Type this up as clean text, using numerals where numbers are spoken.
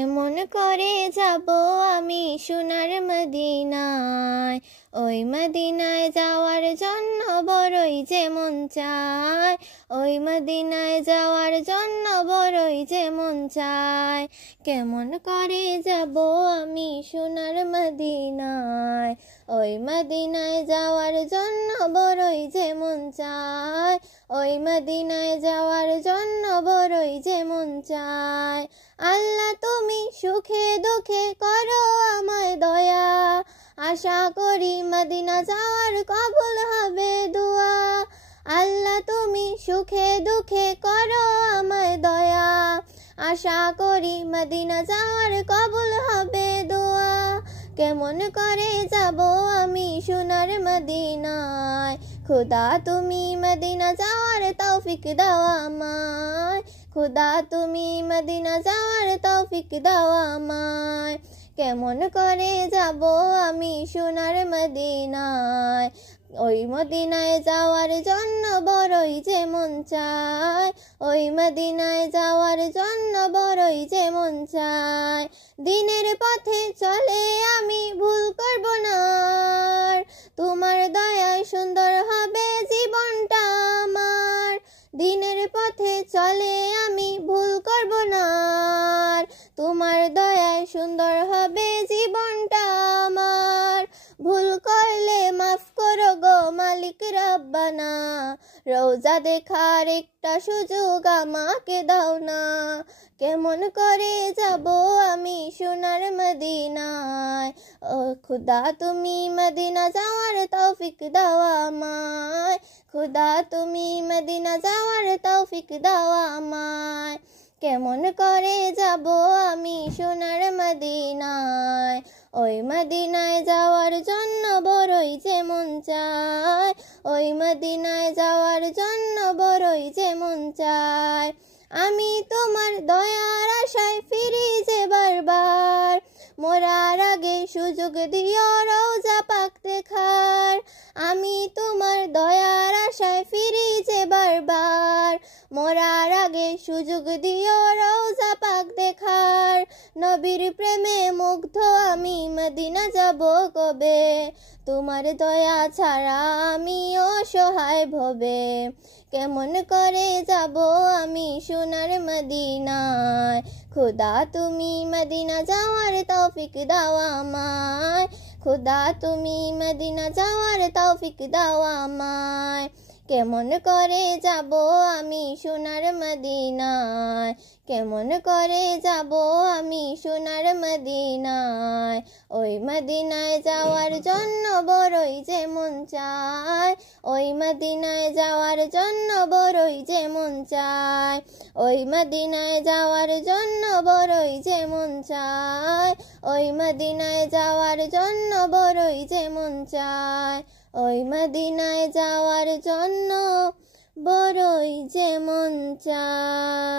এমন করে যাব আমি সোনার মদিনায়, ওই মদিনায় যাওয়ার জন্য বড়ই যে মন চায়, ওই মদিনায় যাওয়ার জন্য বড়ই যে মন চায়। কেমন করে যাব আমি সোনার মদিনায়, ওই মদিনায় যাওয়ার জন্য বড়ই যে মন চায়, ওই মদিনায় যাওয়ার জন্য বড়ই যে মন চায়। আল্লাহ তুমি সুখে দুঃখে করো আমায় দয়া, আশা করি মদিনা যাওয়ার কবুল হবে দোয়া। আল্লাহ তুমি সুখে দুঃখে করো আমায় দয়া, আশা করি মদিনা যাওয়ার কবুল হবে দোয়া। কেমন করে যাব আমি সোনার মদিনায়, খুদা তুমি মদিনা যাওয়ার তৌফিক দাও আমায়, খুদা তুমি মদিনা যাওয়ার তৌফিক দাও আমায়। কেমন করে যাব আমি সোনার মদিনায়, ওই মদিনায় যাওয়ার জন্য বড়ই যে মন চায়, ওই মদিনায় যাওয়ার জন্য বড়ই যে মন চায়। দিনের পথে চলে আমি ভুল করব না, তোমার দয়ায় সুন্দর হবে জীবনটা আমার। দিনের পথে চলে আমি ভুল করব না, তোমার দয়ায় সুন্দর হবে জীবনটা আমার। ভুল করলে মাফ করো গো মালিক রব্বানা, রোজা দেখার একটা সুযোগ আমাকে দাও না। কেমন করে যাব আমি সোনার মদিনায়, ও খুদা তুমি মদিনা যাওয়ার তৌফিক দাও আমায়, খুদা তুমি মদিনা যাওয়ার তৌফিক দাও আমায়। কেমন করে যাব আমি সোনার মদিনায়, ওই মদিনায় যাওয়ার জন্য বড়ই যে মন চায়, ওই মদিনায় যাওয়ার জন্য বড়ই যে মন চায়। আমি তোমার দয়ার আশায় ফিরি যে বারবার, মরার আগে সুযোগ দিও রওজা পাক দেখার। আমি তোমার দয়ার আশায় ফিরি যে বারবার, মরার আগে সুযোগ দিও রওজা পাক দেখার। নবীর প্রেমে মুগ্ধ আমি মদিনা যাব কবে, তোমার দয়া ছাড়া আমি অসহায় ভবে। কেমন করে যাব আমি সোনার মদিনায়, খুদা তুমি মদিনা যাওয়ার তৌফিক দাও আমায়, খুদা তুমি মদিনা যাওয়ার তৌফিক দাও আমায়। কেমন করে যাব আমি সোনার মদিনায়, কেমন করে যাব আমি সোনার মদিনায়, ওই মদিনায় যাওয়ার জন্য বড়ই যে মন চায়, ওই মদিনায় যাওয়ার জন্য বড়ই যে মন চায়, ওই মদিনায় যাওয়ার জন্য বড়ই যে মন চায়, ওই মদিনায় যাওয়ার জন্য বড়ই যে মন চায়, ওই মদিনায় যাওয়ার জন্য বড়ই যে মন চায়।